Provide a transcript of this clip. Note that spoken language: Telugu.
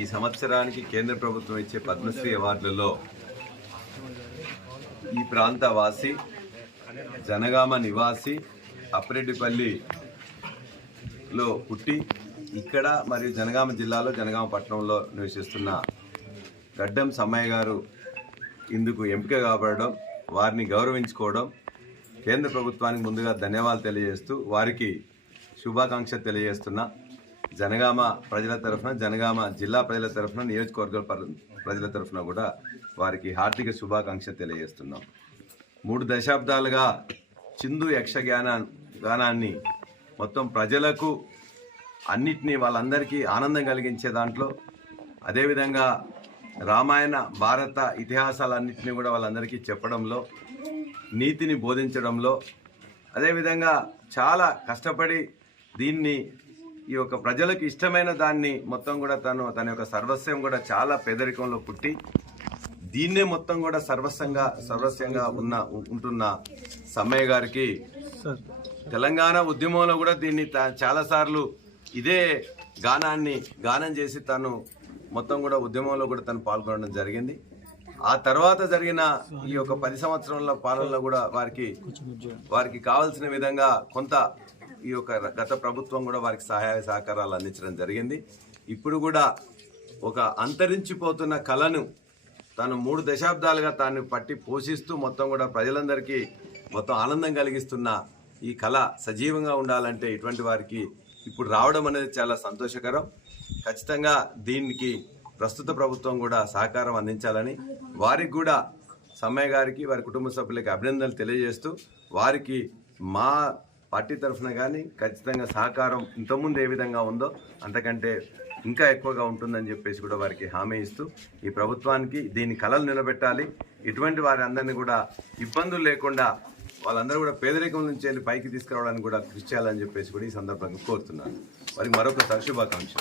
ఈ సంవత్సరానికి కేంద్ర ప్రభుత్వం ఇచ్చే పద్మశ్రీ అవార్డులలో ఈ ప్రాంత వాసి జనగామ నివాసి అప్రెడ్డిపల్లిలో పుట్టి ఇక్కడ మరియు జనగామ జిల్లాలో జనగామ పట్టణంలో నివసిస్తున్న గడ్డం సమ్మయ్య గారు ఇందుకు ఎంపిక కాబడడం వారిని గౌరవించుకోవడం కేంద్ర ప్రభుత్వానికి ముందుగా ధన్యవాదాలు తెలియజేస్తూ వారికి శుభాకాంక్ష తెలియజేస్తున్నా. జనగామ ప్రజల తరఫున జనగామ జిల్లా ప్రజల తరఫున నియోజకవర్గ ప్రజల తరఫున కూడా వారికి హార్దిక శుభాకాంక్ష తెలియజేస్తున్నాం. మూడు దశాబ్దాలుగా చిందు యక్షగాన గానాన్ని మొత్తం ప్రజలకు అన్నిటినీ వాళ్ళందరికీ ఆనందం కలిగించే దాంట్లో అదేవిధంగా రామాయణ భారత ఇతిహాసాలన్నింటినీ కూడా వాళ్ళందరికీ చెప్పడంలో నీతిని బోధించడంలో అదేవిధంగా చాలా కష్టపడి దీన్ని ఈ యొక్క ప్రజలకు ఇష్టమైన దాన్ని మొత్తం కూడా తను తన యొక్క సర్వస్వం కూడా చాలా పేదరికంలో పుట్టి దీన్నే మొత్తం కూడా సర్వస్వంగా సర్వస్వంగా ఉన్న ఉంటున్న సమ్మయ్య గారికి తెలంగాణ ఉద్యమంలో కూడా దీన్ని చాలాసార్లు ఇదే గానాన్ని గానం చేసి తను మొత్తం కూడా ఉద్యమంలో కూడా తను పాల్గొనడం జరిగింది. ఆ తర్వాత జరిగిన ఈ యొక్క పది సంవత్సరాల పాలనలో కూడా వారికి వారికి కావాల్సిన విధంగా కొంత ఈ యొక్క గత ప్రభుత్వం కూడా వారికి సహాయ సహకారాలు అందించడం జరిగింది. ఇప్పుడు కూడా ఒక అంతరించిపోతున్న కళను తాను మూడు దశాబ్దాలుగా తాను పట్టి పోషిస్తూ మొత్తం కూడా ప్రజలందరికీ మొత్తం ఆనందం కలిగిస్తున్న ఈ కళ సజీవంగా ఉండాలంటే ఇటువంటి వారికి ఇప్పుడు రావడం అనేది చాలా సంతోషకరం. ఖచ్చితంగా దీనికి ప్రస్తుత ప్రభుత్వం కూడా సహకారం అందించాలని వారికి కూడా సమ్మయ్య గారికి వారి కుటుంబ సభ్యులకి అభినందనలు తెలియజేస్తూ వారికి మా పార్టీ తరఫున కానీ ఖచ్చితంగా సహకారం ఇంతకుముందు ఏ విధంగా ఉందో అంతకంటే ఇంకా ఎక్కువగా ఉంటుందని చెప్పేసి కూడా వారికి హామీ ఇస్తూ ఈ ప్రభుత్వానికి దీని కళలు నిలబెట్టాలి. ఇటువంటి వారి అందరినీ కూడా ఇబ్బందులు లేకుండా వాళ్ళందరూ కూడా పేదరికం నుంచి వెళ్ళి పైకి తీసుకురావడానికి కూడా కృషి చేయాలని చెప్పేసి కూడా ఈ సందర్భంగా కోరుతున్నాను. వారికి మరొక శుభాకాంక్ష